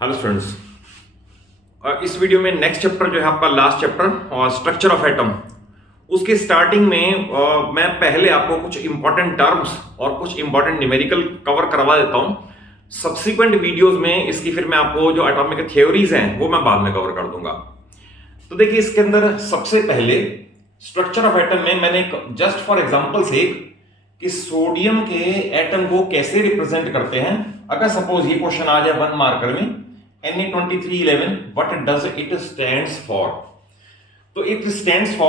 Hello students, इस video में next chapter जो है आपका last chapter structure of atom, उसके स्टार्टिंग में मैं पहले आपको कुछ इंपॉर्टेंट टर्म्स और कुछ इंपॉर्टेंट न्यूमेरिकल कवर करवा देता हूं। सब्सिक्वेंट वीडियोस में इसकी फिर मैं आपको जो एटॉमिक थ्योरीज हैं वो मैं बाद में कवर कर दूंगा। तो देखिए, इसके अंदर सबसे पहले स्ट्रक्चर ऑफ एटम में मैंने जस्ट फॉर एग्जांपल से कि सोडियम के एटम को कैसे रिप्रेजेंट करते हैं। अगर सपोज ये क्वेश्चन आ जाए 1 मार्कर में Na2311, what does it stands for? तो it stands for,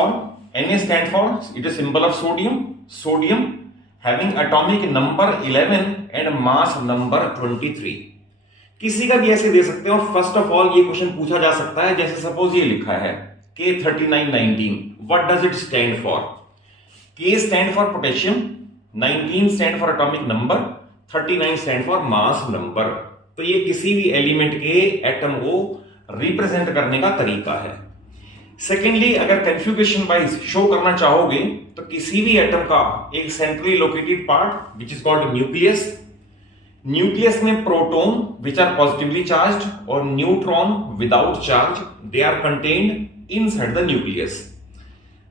Na stands for, it is symbol of sodium having atomic number 11 and mass number 23। किसी का भी ऐसे दे सकते हैं। और फर्स्ट ऑफ ऑल ये क्वेश्चन पूछा जा सकता है, जैसे सपोज ये लिखा है K3919, what does it stand for? K stand for potassium, 19 stand for atomic number, 39 stand for mass number। तो ये किसी भी एलिमेंट के एटम को रिप्रेजेंट करने का तरीका है। सेकेंडली, अगर कन्फिगरेशन वाइज शो करना चाहोगे तो किसी भी एटम का एक centrally located part which is called nucleus में proton which are positively charged और neutron without charge, they are contained inside the nucleus.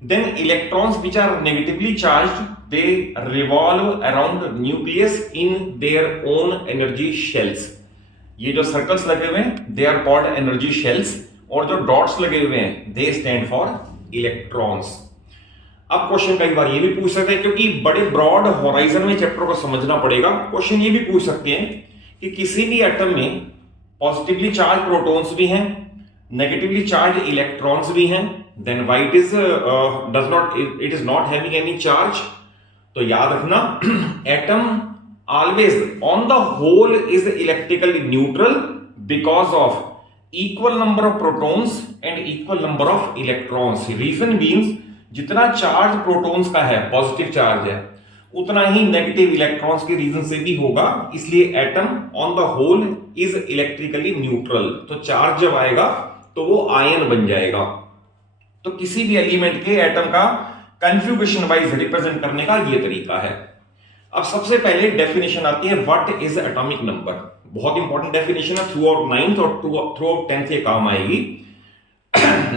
Then electrons which are negatively charged, they revolve around nucleus in their own energy shells। ये जो circles लगे हुए हैं they are called energy shells, और जो dots लगे हुए हैं they stand for electrons। अब क्वेश्चन कई बार ये भी पूछ सकते हैं, क्योंकि बड़े ब्रॉड होराइजन में चैप्टर को समझना पड़ेगा। क्वेश्चन ये भी पूछ सकते हैं कि किसी भी एटम में पॉजिटिवली चार्ज प्रोटॉन्स भी हैं, नेगेटिवली चार्ज इलेक्ट्रॉन्स भी हैं, then why it is not having any charge? तो याद रखना atom always on the whole is electrically neutral because of equal number of protons and equal number of electrons। reason means जितना charge protons का है, positive charge है, उतना ही negative electrons के रीजन से भी होगा। इसलिए atom on the whole is electrically neutral. तो चार्ज जब आएगा तो वो आयन बन जाएगा। तो किसी भी एलिमेंट के एटम का कन्फिगरेशन वाइज रिप्रेजेंट करने का ये तरीका है। अब सबसे पहले डेफिनेशन आती है, व्हाट इज एटॉमिक नंबर। बहुत इंपॉर्टेंट डेफिनेशन है, थ्रू आउट 9th और थ्रू आउट 10th ये काम आएगी।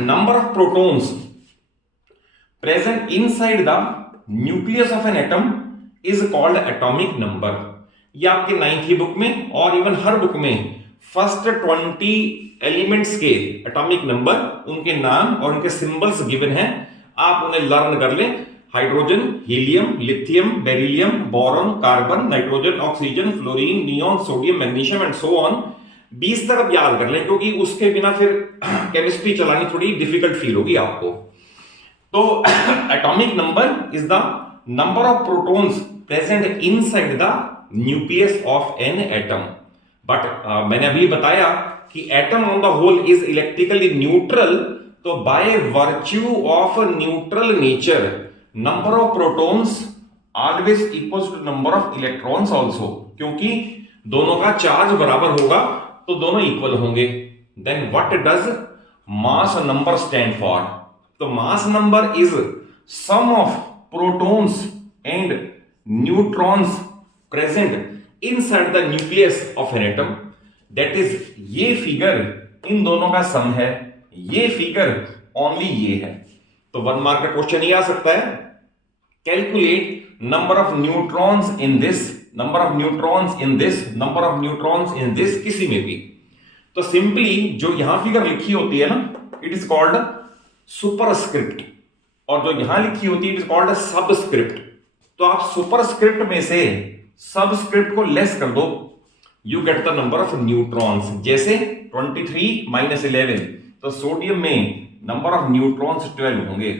Number of protons present inside the nucleus of an atom is called atomic number. ये आपके 9th की बुक में और इवन हर बुक में फर्स्ट 20 एलिमेंट्स के एटॉमिक नंबर, उनके नाम और उनके सिंबल्स गिवन हैं, आप उन्हें लर्न कर लें। Hydrogen, helium, lithium, beryllium, boron, carbon, nitrogen, oxygen, fluorine, neon, sodium, magnesium and so on. 20 तक आप याद कर लें, क्योंकि उसके बिना फिर केमिस्ट्री चलानी थोड़ी डिफिकल्ट फील होगी आपको। तो atomic number is the number of protons present inside the nucleus of an atom. But मैंने अभी बताया कि atom on the whole is electrically neutral, तो by virtue of neutral nature number of protons always equals to number of electrons also. क्योंकि दोनों का charge बराबर होगा तो दोनों इक्वल होंगे। Then what does mass number stand for? तो mass number is sum of protons and neutrons present inside the nucleus of an atom. That is ये फिगर इन दोनों का सम है, ये फिगर ओनली ये है। तो 1 मार्क का क्वेश्चन ये आ सकता है, calculate number of neutrons in this, number of neutrons in this, number of neutrons in this, किसी में भी। तो सिंपली जो यहां फिगर लिखी होती है ना, इट इज कॉल्ड सुपरस्क्रिप्ट, और जो यहां लिखी होती है इट इज कॉल्ड सबस्क्रिप्ट। तो आप सुपरस्क्रिप्ट में से सबस्क्रिप्ट को लेस कर दो, you get the number of neutrons. जैसे 23 - 11, तो सोडियम में नंबर ऑफ न्यूट्रॉन्स 12 होंगे।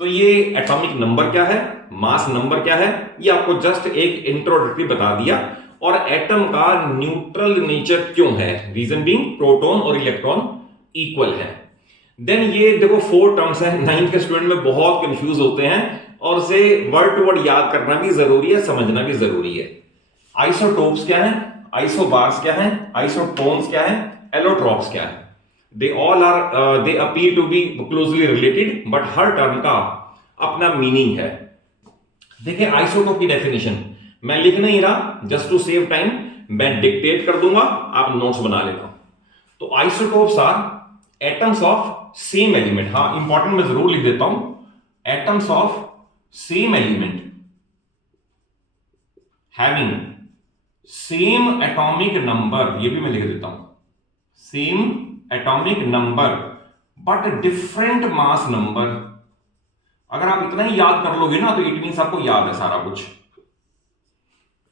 तो ये एटॉमिक नंबर क्या है, मास नंबर क्या है, ये आपको जस्ट एक इंट्रोडक्टरी बता दिया। और एटम का न्यूट्रल नेचर क्यों है, रीजन बीइंग प्रोटॉन और इलेक्ट्रॉन इक्वल है। देन ये देखो 4 टर्म्स हैं, 9th के स्टूडेंट में बहुत कंफ्यूज होते हैं, और उसे वर्ड टू वर्ड याद करना भी जरूरी है, समझना भी जरूरी है। आइसोटोप्स क्या है, आइसोबार्स क्या है, आइसोटोन्स क्या है, एलोट्रॉप्स क्या है। They all are they appear to be closely related, but हर टर्म का अपना मीनिंग है। देखिए आइसोटोप की डेफिनेशन मैं लिख नहीं रहा, जस्ट टू सेव टाइम मैं डिक्टेट कर दूंगा, आप नोट्स बना लेना। तो isotopes are atoms of same element, हाँ इंपॉर्टेंट मैं जरूर लिख देता हूं, atoms of same element having same atomic number, ये भी मैं लिख देता हूं, same atomic number but different mass number. अगर आप इतना ही याद कर लोगे ना तो इट मींस आपको याद है सारा कुछ।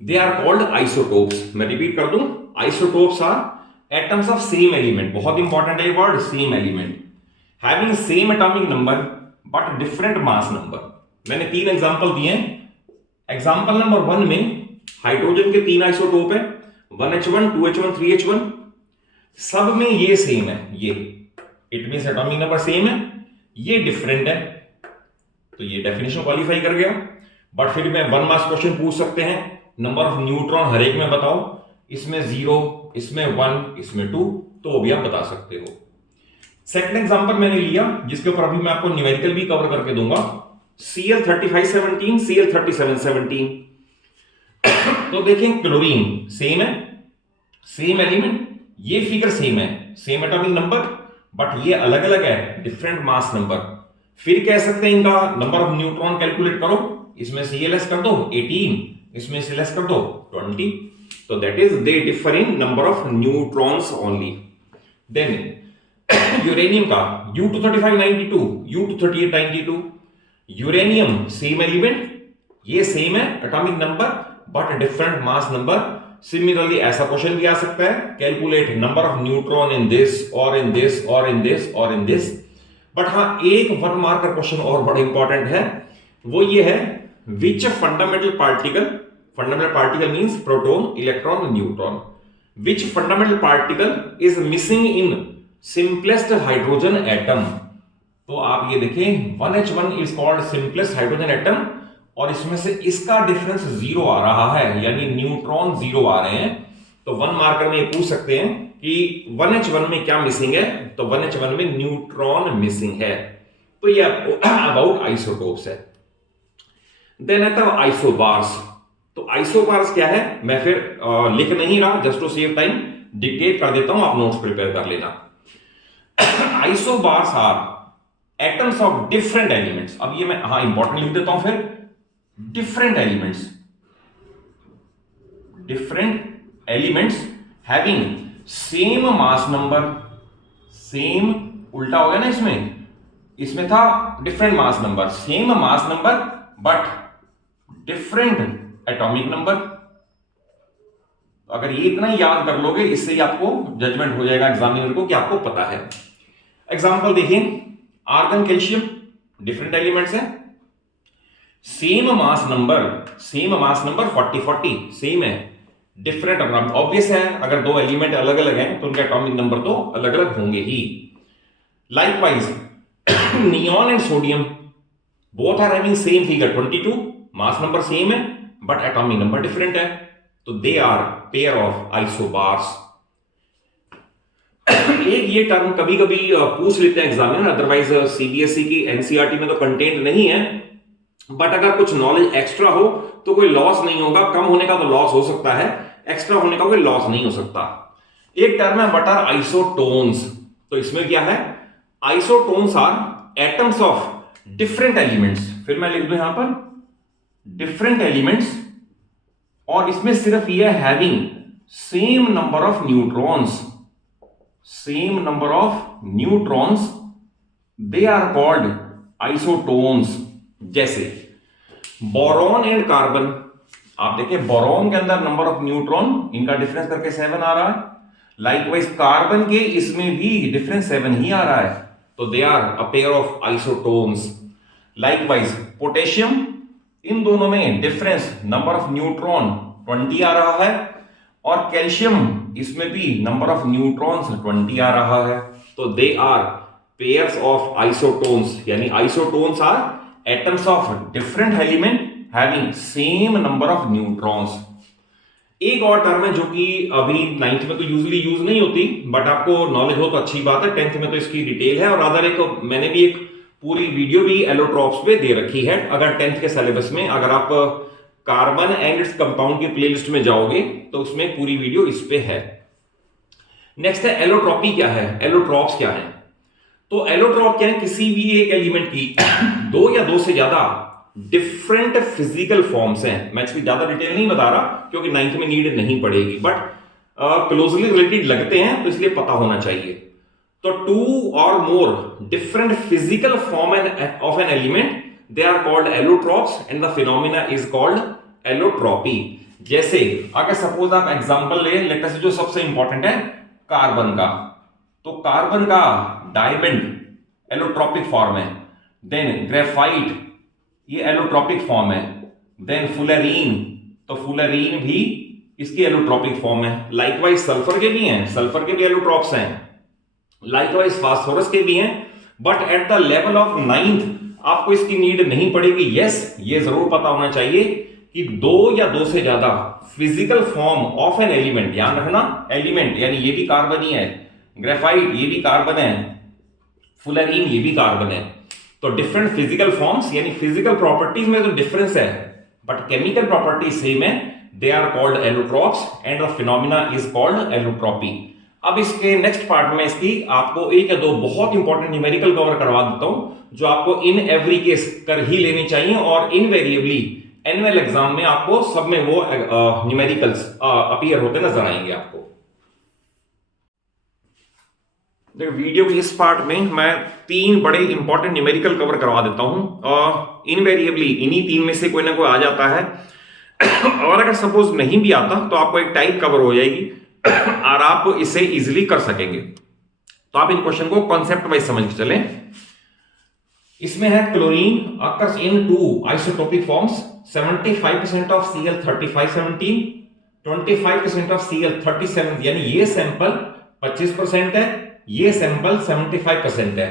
They are called isotopes. मैं रिपीट कर दूं, isotopes are atoms of same element, बहुत इंपॉर्टेंट है word same element, having same atomic number but different mass number. मैंने 3 एग्जांपल दिए हैं। एग्जांपल नंबर 1 में हाइड्रोजन के 3 आइसोटोप है, 1H1, 2H1, 3H1, सब में ये सेम है, ये it means atomic number same है, ये डिफरेंट है, तो ये डेफिनेशन क्वालिफाई कर गया। बट फिर मैं 1 मार्क्स क्वेश्चन पूछ सकते हैं, नंबर ऑफ न्यूट्रॉन हर एक में बताओ, इसमें 0, इसमें 1, इसमें 2, तो वो भी आप बता सकते हो। सेकंड एग्जांपल मैंने लिया जिसके ऊपर अभी मैं आपको न्यूमेरिकल भी कवर करके दूंगा, Cl3517, Cl3717। तो देखें क्लोरीन सेम है, सेम एलिमेंट, ये फिगर सेम है, सेम एटॉमिक नंबर, बट ये अलग अलग है, डिफरेंट मास नंबर। फिर कह सकते हैं इनका नंबर ऑफ न्यूट्रॉन कैलकुलेट करो, इसमें Cls कर दो 18, इसमें Cls कर दो 20, तो that is they differ in number of neutrons only. Then uranium का U23592, U23892, uranium same element, ये सेम है atomic number but different mass number. Similarly ऐसा क्वेश्चन भी आ सकता है, calculate number of neutron in this और in this और इन दिस और इन दिस। बट हाँ, एक 1 मार्क का क्वेश्चन और बड़ा इंपॉर्टेंट है, वो ये है, which fundamental particle means proton, electron, neutron, which fundamental particle is missing in simplest hydrogen atom. तो आप ये देखें 1H1 is called simplest hydrogen atom, और इसमें से इसका डिफरेंस 0 आ रहा है, यानी न्यूट्रॉन 0 आ रहे हैं। तो 1 मार्कर में ये पूछ सकते हैं कि 1H1 में क्या मिसिंग है, तो 1H1 में न्यूट्रॉन मिसिंग है। तो ये अबाउट आइसोटोप्स है। देन आता है आइसोबार्स। तो आइसोबार्स क्या है, मैं फिर लिख नहीं रहा, just to save time dictate कर देता हूं, आप नोट्स प्रिपेयर कर लेना। Isobars are atoms of different elements. अब ये मैं हाँ इंपॉर्टेंट लिख देता हूं, फिर different elements having same mass number, same उल्टा हो गया ना, इसमें था different mass number, same mass number but different atomic number. अगर ये इतना ही याद कर लोगे, इससे ही आपको जजमेंट हो जाएगा एग्जामिनर को कि आपको पता है। एग्जांपल देखिए, आर्गन, कैल्शियम, डिफरेंट एलिमेंट्स है, सेम मास नंबर 40-40 सेम है, डिफरेंट ऑब्वियस है, अगर 2 एलिमेंट अलग अलग हैं तो उनके एटॉमिक नंबर तो अलग अलग होंगे ही। Likewise neon and sodium both are having same figure 22, mass number same है बट एटॉमिक नंबर डिफरेंट है, तो they are pair of isobars. एक ये टर्म कभी कभी पूछ लेते हैं एग्जामिनर, अदरवाइज सीबीएसई की एनसीईआरटी में तो कंटेंट नहीं है, बट अगर कुछ नॉलेज एक्स्ट्रा हो तो कोई लॉस नहीं होगा, कम होने का तो लॉस हो सकता है, एक्स्ट्रा होने का कोई लॉस नहीं हो सकता। एक टर्म है व्हाट आर आइसोटोन्स। तो इसमें क्या है, isotones are atoms of different elements. फिर मैं लिख दूं यहां पर डिफरेंट एलिमेंट्स, और इसमें सिर्फ यह having same number of neutrons, they are called isotones. जैसे बोरॉन एंड कार्बन, आप देखिए बोरॉन के अंदर नंबर ऑफ न्यूट्रॉन, इनका डिफरेंस करके 7 आ रहा है, लाइकवाइज कार्बन के इसमें भी डिफरेंस 7 ही आ रहा है, तो they are a pair of isotones. Likewise potassium, इन दोनों में डिफरेंस नंबर ऑफ न्यूट्रॉन 20 आ रहा है, और कैल्शियम इसमें भी नंबर ऑफ न्यूट्रॉन्स 20 आ रहा है, तो they are pairs of isotones. यानी isotones are atoms of different element having same number of neutrons. एक और टर्म है जो कि अभी 9th में तो यूजुअली यूज नहीं होती, बट आपको नॉलेज हो तो अच्छी बात है, 10th में तो इसकी डिटेल है, और अदर एक मैंने भी एक पूरी वीडियो भी एलोट्रॉप्स पे दे रखी है। अगर 10th के सिलेबस में अगर आप कार्बन एंड इट्स कंपाउंड की प्लेलिस्ट में जाओगे तो उसमें पूरी वीडियो इस पे है। नेक्स्ट है एलोट्रॉपी क्या है, एलोट्रॉप्स क्या है। तो एलोट्रॉप क्या है, किसी भी एक एलिमेंट की दो या दो से ज्यादा डिफरेंट फिजिकल फॉर्म्स हैं। मैं इसकी ज्यादा डिटेल नहीं बता रहा क्योंकि 9th में नीड नहीं पड़ेगी, बट क्लोजली रिलेटेड लगते हैं तो इसलिए पता होना चाहिए। तो two or more different physical form of an element, they are called allotropes and the phenomena is called allotropy. जैसे अगर सपोज आप एग्जांपल ले लेट अस, जो सबसे इंपॉर्टेंट है कार्बन का, तो कार्बन का डायमंड एलोट्रॉपिक फॉर्म है, देन ग्रेफाइट ये एलोट्रॉपिक फॉर्म है, देन फुलेरीन, तो फुलेरीन भी इसकी एलोट्रॉपिक फॉर्म है। लाइकवाइज सल्फर के भी हैं, सल्फर के भी एलोट्रॉप्स हैं, लाइकवाइज फास्फोरस के भी हैं, but at the level of 9th आपको इसकी नीड नहीं पड़ेगी। यस, ये जरूर पता होना चाहिए कि दो या दो से ज्यादा physical form of an element, ध्यान रखना एलिमेंट यानी ये भी कार्बन ही है, ग्रेफाइट ये भी कार्बन है, फुलेरीन ये भी कार्बन है। तो डिफरेंट फिजिकल फॉर्म्स यानी फिजिकल प्रॉपर्टीज में तो डिफरेंस है, बट केमिकल प्रॉपर्टीज सेम है, they are called allotropes and the phenomena is called allotropy. अब इसके नेक्स्ट पार्ट में इसकी आपको एक या दो बहुत इंपॉर्टेंट न्यूमेरिकल कवर करवा देता हूं जो आपको इन एवरी केस कर ही लेनी चाहिए, और इनवेरिएबली एनुअल एग्जाम में आपको सब में वो न्यूमेरिकल्स अपीयर होते नजर आएंगे आपको। देखो वीडियो के इस पार्ट में मैं तीन बड़े इंपॉर्टेंट न्यूमेरिकल कवर करवा देता हूं, इनवेरिएबली इन्हीं तीन में से कोई ना कोई आ जाता है और अगर सपोज नहीं भी आता तो आपको एक टाइप कवर हो जाएगी और आप इसे इजीली कर सकेंगे। तो आप इन क्वेश्चन को कॉन्सेप्ट वाइज समझ के चलें। इसमें है chlorine occurs in two isotopic forms, 75% of Cl3517, 25% of Cl37, यानी ये सैंपल 25% है, ये सैंपल 75% है।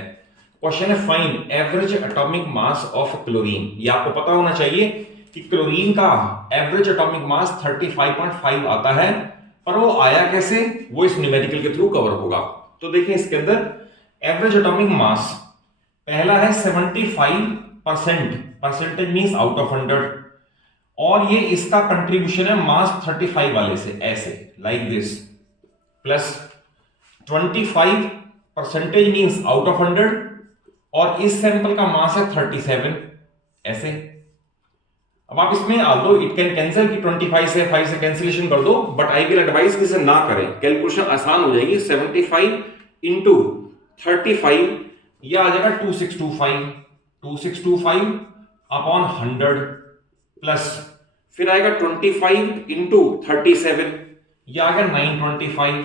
क्वेश्चन है find average atomic mass of chlorine. ये आपको पता होना चाहिए कि क्लोरीन का एवरेज एटॉमिक मास 35.5 आता है, पर वो आया कैसे, वो इस न्यूमेरिकल के थ्रू कवर होगा। तो देखिए इसके अंदर एवरेज एटॉमिक मास पहला है 75%, परसेंटेज मींस आउट ऑफ 100, और ये इसका कंट्रीब्यूशन है मास 35 वाले से, ऐसे like this, plus 25% means out of 100, और इस सैंपल का मास है 37, ऐसे। अब आप इसमें दो इट कैन कैंसिल कि 25 से 5 से कैंसिलेशन कर दो, बट आई विल एडवाइस कि इसे ना करें, कैलकुलेशन आसान हो जाएगी। 75 इंटू 35 ये आ जाएगा 2625 अपॉन 100, प्लस फिर आएगा 25 इंटू 37 ये आ गया 925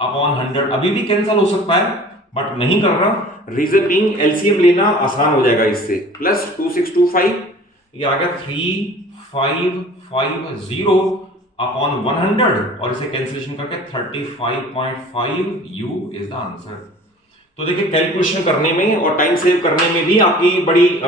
अपॉन 100। अभी भी कैंसिल हो सकता है बट नहीं कर रहा, रीजन बीइंग एलसीएम लेना आसान हो जाएगा इससे, प्लस 2625 ये आ गया 3550 अपॉन 100, और इसे कैंसिलेशन करके 35.5 यू इज द आंसर। तो देखिए कैलकुलेशन करने में और टाइम सेव करने में भी आपकी बड़ी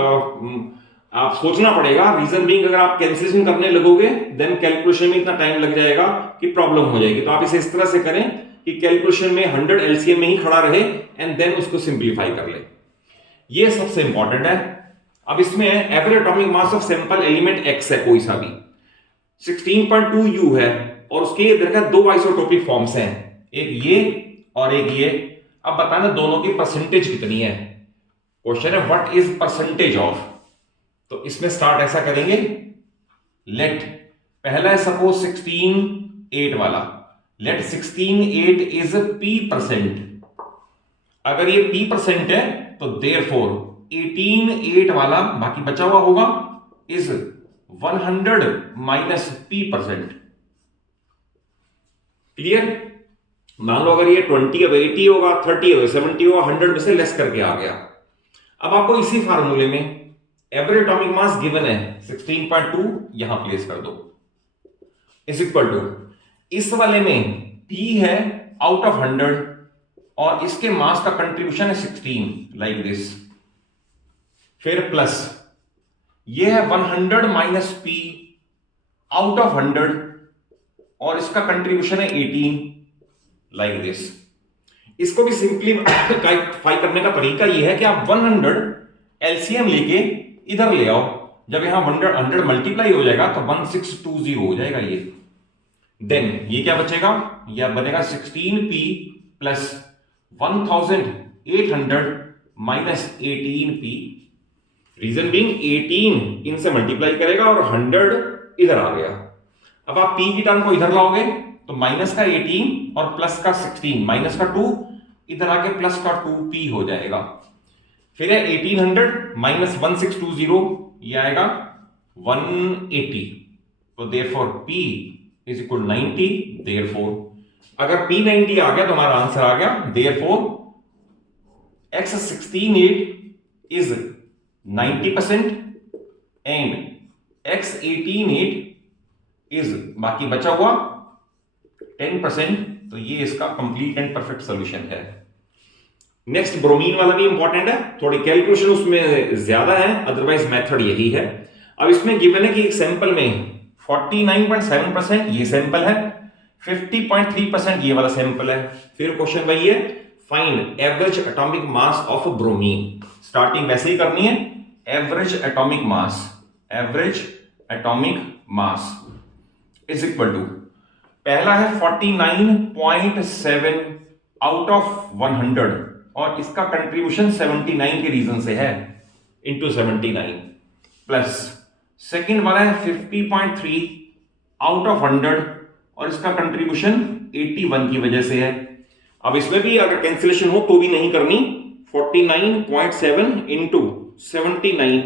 आप सोचना पड़ेगा। रीजन बीइंग अगर आप कैंसिलेशन करने लगोगे देन कैलकुलेशन में इतना टाइम लग जाएगा कि प्रॉब्लम हो जाएगी। तो आप इसे इस तरह से करें कि कैलकुलेशन में 100 एलसीएम में ही खड़ा रहे एंड देन उसको सिंप्लीफाई कर ले, ये सबसे इंपॉर्टेंट है। अब इसमें average atomic mass of sample element x है कोई सा भी, 16.2 यू है, और उसके इधर का दो आइसोटोपिक फॉर्म्स हैं, एक ये और एक ये। अब बताना दोनों की परसेंटेज कितनी है। क्वेश्चन है व्हाट इज परसेंटेज ऑफ, तो इसमें स्टार्ट ऐसा करेंगे, लेट पहला है सपोज 16.8 वाला, लेट 16.8 इज p%। अगर ये p% है तो देयरफॉर 18.8 वाला बाकी बचा हुआ होगा इज 100 माइनस p%। क्लियर? मान लो अगर ये 20 अब 80 होगा, 30 होगा, 70 होगा, 100 में से लेस करके आ गया। अब आपको इसी फार्मूले में एवरेज एटॉमिक मास गिवन है 16.2, यहां प्लेस कर दो, इज इक्वल टू इस वाले में p है आउट ऑफ 100 और इसके मास का कंट्रीब्यूशन है 16 लाइक दिस, फिर प्लस ये है 100 माइनस p आउट ऑफ 100 और इसका कंट्रीब्यूशन है 18 लाइक दिस। इसको भी सिंपलीफाई करने का तरीका ये है कि आप 100 एलसीएम लेके इधर ले आओ, जब यहां 100 मल्टीप्लाई हो जाएगा तो 1620 हो जाएगा ये, देन ये क्या बचेगा, यह बनेगा 16p plus 1800 minus 18p। Reason being 18 इनसे मल्टीप्लाई करेगा और 100 इधर आ गया। अब आप p की टर्म को इधर लाओगे तो माइनस का 18 और प्लस का 16, माइनस का 2 इधर आके प्लस का 2p हो जाएगा। फिर है 1800 माइनस 1620, ये आएगा 180। तो therefore p is equal 90। Therefore अगर p 90 आ गया तो हमारा आंसर आ गया। Therefore x168 is 90% and x188 is बाकी बचा हुआ 10%। तो ये इसका कंप्लीट एंड परफेक्ट सॉल्यूशन है। नेक्स्ट ब्रोमीन वाला भी इंपॉर्टेंट है, थोड़ी कैलकुलेशन उसमें ज्यादा है, अदरवाइज मेथड यही है। अब इसमें गिवन है कि एक सैंपल में 49.7% ये सैंपल है, 50.3% ये वाला सैंपल है। फिर क्वेश्चन वही है, find average atomic mass of bromine. Starting वैसे ही करनी है, average atomic mass, average atomic mass is equal to, पहला है 49.7 आउट ऑफ 100 और इसका कंट्रीब्यूशन 79 के रीजन से है, इंटू 79 प्लस सेकेंड वाला है 50.3 आउट ऑफ 100 और इसका कंट्रीब्यूशन 81 की वजह से है। अब इसमें भी अगर कैंसिलेशन हो तो भी नहीं करनी, 49.7 इंटू 79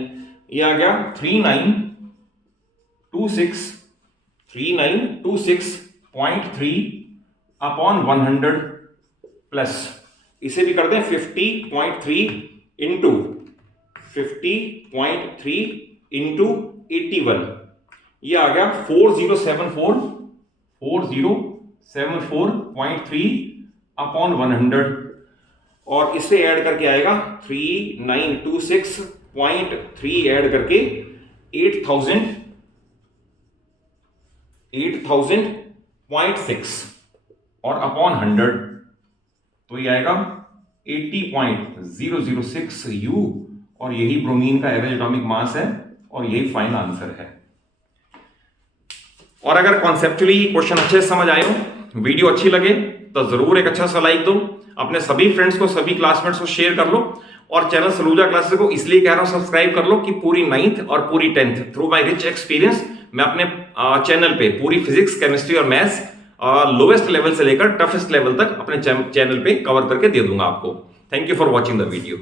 ये आ गया 3926.3 अपॉन 100 प्लस इसे भी कर दें 50.3 इंटू 50.3 इंटू 81, ये आ गया 4074.3 अपॉन 100 और इसे ऐड करके आएगा 3926.3 ऐड करके 8000.6 और अपॉन 100 तो ये आएगा 80.006 U और यही ब्रोमीन का एवरेज एटॉमिक मास है और यही फाइनल आंसर है। और अगर कॉन्सेप्चुअली क्वेश्चन अच्छे से समझ आए हो, वीडियो अच्छी लगे तो जरूर एक अच्छा सा लाइक दो, अपने सभी फ्रेंड्स को, सभी क्लासमेट्स को शेयर कर लो और चैनल सलूजा क्लासेस को इसलिए कह रहा हूं सब्सक्राइब कर लो कि पूरी 9th और पूरी 10th through my rich experience मैं अपने चैनल पे पूरी फिजिक्स, केमिस्ट्री और मैथ्स लोवेस्ट लेवल से लेकर टफेस्ट लेवल तक अपने चैनल पे कवर करके दे दूंगा आपको। Thank you for watching the video.